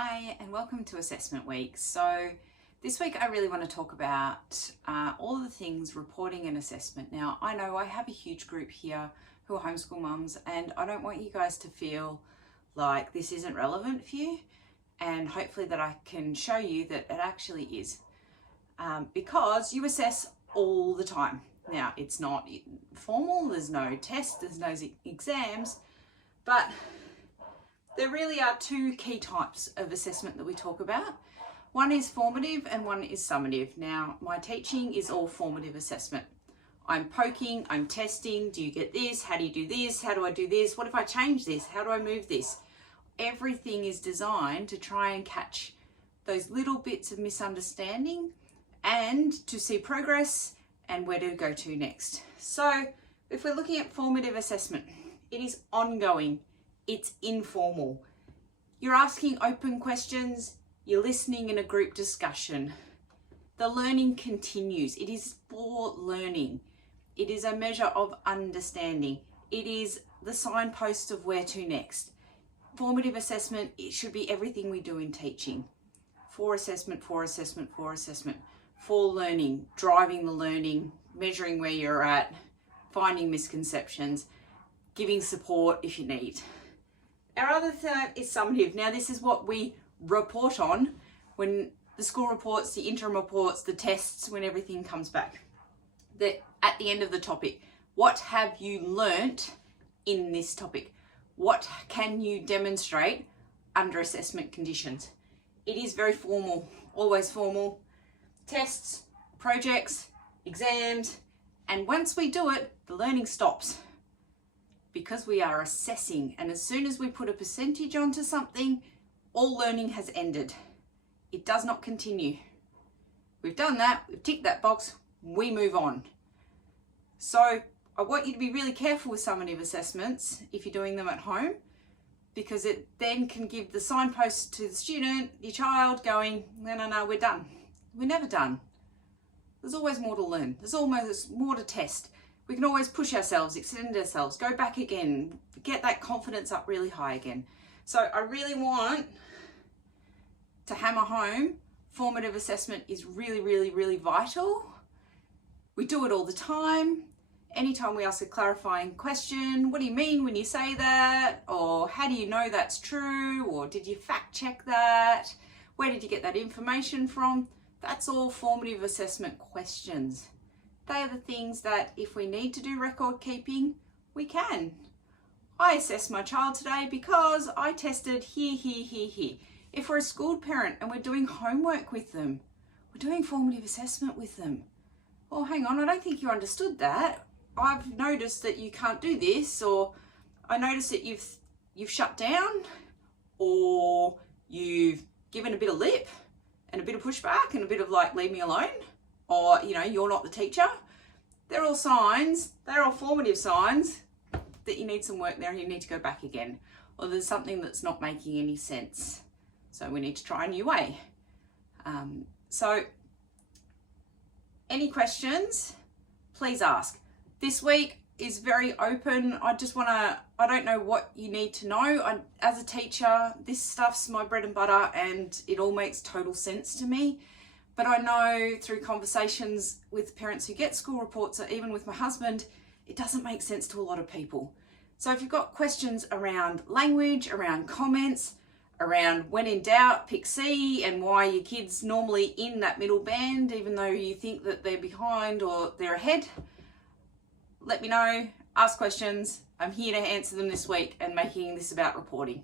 Hi and welcome to Assessment Week. So this week I really want to talk about all of the things reporting and assessment. Now I know I have a huge group here who are homeschool mums and I don't want you guys to feel like this isn't relevant for you, and hopefully that I can show you that it actually is, because you assess all the time. Now it's not formal, there's no test, there's no exams, but there really are two key types of assessment that we talk about. One is formative and one is summative. Now, my teaching is all formative assessment. I'm poking, I'm testing, do you get this? How do you do this? How do I do this? What if I change this? How do I move this? Everything is designed to try and catch those little bits of misunderstanding and to see progress and where to go to next. So if we're looking at formative assessment, it is ongoing. It's informal. You're asking open questions, you're listening in a group discussion. The learning continues. It is for learning. It is a measure of understanding. It is the signpost of where to next. Formative assessment, it should be everything we do in teaching. For assessment, for assessment, for assessment. For learning, driving the learning, measuring where you're at, finding misconceptions, giving support if you need. Our other third is summative. Now this is what we report on when the school reports, the interim reports, the tests, when everything comes back. At the end of the topic, what have you learnt in this topic? What can you demonstrate under assessment conditions? It is very formal, always formal. Tests, projects, exams, and once we do it, the learning stops. Because we are assessing, and as soon as we put a percentage onto something, all learning has ended. It does not continue. We've done that, we've ticked that box, we move on. So I want you to be really careful with summative assessments if you're doing them at home, because it then can give the signpost to the student, your child, going, no, we're done. We're never done. There's always more to learn. There's always more to test. We can always push ourselves, extend ourselves, go back again, get that confidence up really high again. So I really want to hammer home, formative assessment is really, really, really vital. We do it all the time. Anytime we ask a clarifying question, what do you mean when you say that? Or how do you know that's true? Or did you fact check that? Where did you get that information from? That's all formative assessment questions. They are the things that if we need to do record keeping, we can. I assessed my child today because I tested here. If we're a school parent and we're doing homework with them, we're doing formative assessment with them. Oh, hang on, I don't think you understood that. I've noticed that you can't do this, or I noticed that you've shut down, or you've given a bit of lip and a bit of pushback and a bit of like, leave me alone. Or, you're not the teacher. They're all signs, they're all formative signs that you need some work there and you need to go back again. Or there's something that's not making any sense. So we need to try a new way. So any questions, please ask. This week is very open. I don't know what you need to know. As a teacher, this stuff's my bread and butter and it all makes total sense to me. But I know through conversations with parents who get school reports, or even with my husband, it doesn't make sense to a lot of people. So if you've got questions around language, around comments, around when in doubt, pick C, and why your kid's normally in that middle band, even though you think that they're behind or they're ahead, let me know, ask questions. I'm here to answer them this week and making this about reporting.